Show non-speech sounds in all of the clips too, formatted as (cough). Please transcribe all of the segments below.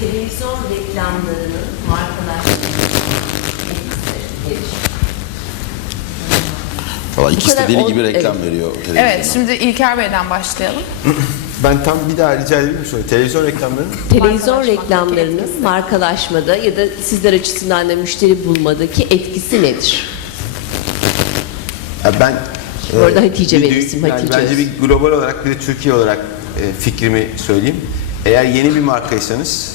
televizyon reklamlarının nedir? Valla ikisi de deli gibi reklam evet. veriyor televizyona. Evet, şimdi İlker Bey'den başlayalım. (clears throat) Ben tam bir daha rica edebilir miyim? sonra? Televizyon reklamlarının Televizyon Markalaşmadaki reklamlarının etkisi. markalaşmada ya da sizler açısından da müşteri bulmadaki etkisi nedir? Ya ben Bu arada e, Hatice bir benim dü- isim, yani Hatice Bence bir global olarak bir de Türkiye olarak e, fikrimi söyleyeyim. Eğer yeni bir markaysanız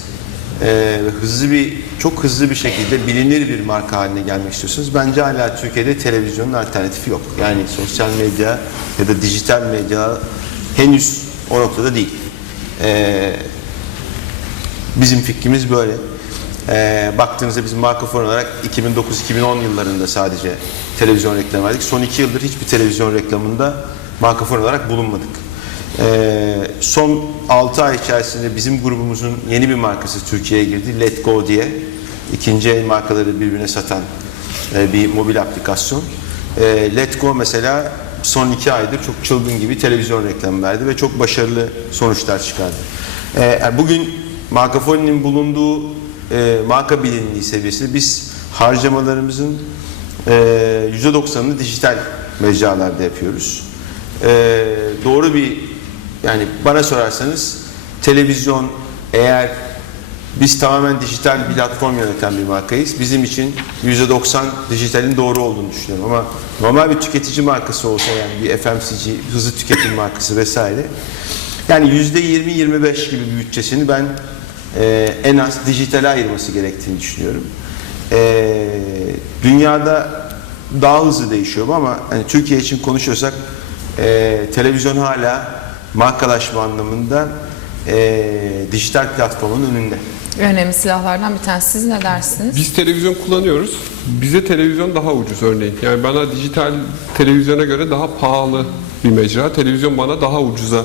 e, hızlı bir çok hızlı bir şekilde bilinir bir marka haline gelmek istiyorsanız bence hala Türkiye'de televizyonun alternatifi yok. Yani sosyal medya ya da dijital medya henüz o noktada değil. E, Bizim fikrimiz böyle. Ee, baktığınızda biz marka fon olarak 2009-2010 yıllarında sadece televizyon reklamı verdik. Son iki yıldır hiçbir televizyon reklamında marka fon olarak bulunmadık. Ee, son 6 ay içerisinde bizim grubumuzun yeni bir markası Türkiye'ye girdi. Let Go diye. ikinci el markaları birbirine satan e, bir mobil aplikasyon. E, Let Go mesela son iki aydır çok çılgın gibi televizyon reklamı verdi ve çok başarılı sonuçlar çıkardı. E, yani bugün marka foninin bulunduğu e, marka bilinirliği seviyesi biz harcamalarımızın e, %90'ını dijital mecralarda yapıyoruz. E, doğru bir yani bana sorarsanız televizyon eğer biz tamamen dijital bir platform yöneten bir markayız. Bizim için %90 dijitalin doğru olduğunu düşünüyorum ama normal bir tüketici markası olsa yani bir FMCG, hızlı tüketim markası vesaire yani %20-25 gibi bir bütçesini ben e, en az dijitale ayırması gerektiğini düşünüyorum. E, dünyada daha hızlı değişiyor ama hani Türkiye için konuşuyorsak e, televizyon hala markalaşma anlamında e, dijital platformun önünde. Önemli silahlardan bir tanesi. Siz ne dersiniz? Biz televizyon kullanıyoruz. Bize televizyon daha ucuz örneğin. Yani bana dijital televizyona göre daha pahalı bir mecra. Televizyon bana daha ucuza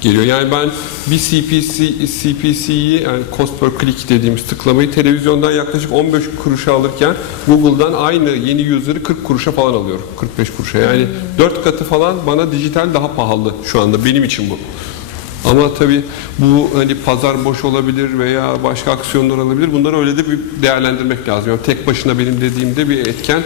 geliyor. Yani ben bir CPC, CPC'yi yani cost per click dediğimiz tıklamayı televizyondan yaklaşık 15 kuruşa alırken Google'dan aynı yeni user'ı 40 kuruşa falan alıyorum. 45 kuruşa. Yani 4 katı falan bana dijital daha pahalı şu anda benim için bu. Ama tabii bu hani pazar boş olabilir veya başka aksiyonlar olabilir. Bunları öyle de bir değerlendirmek lazım. Yani tek başına benim dediğimde bir etken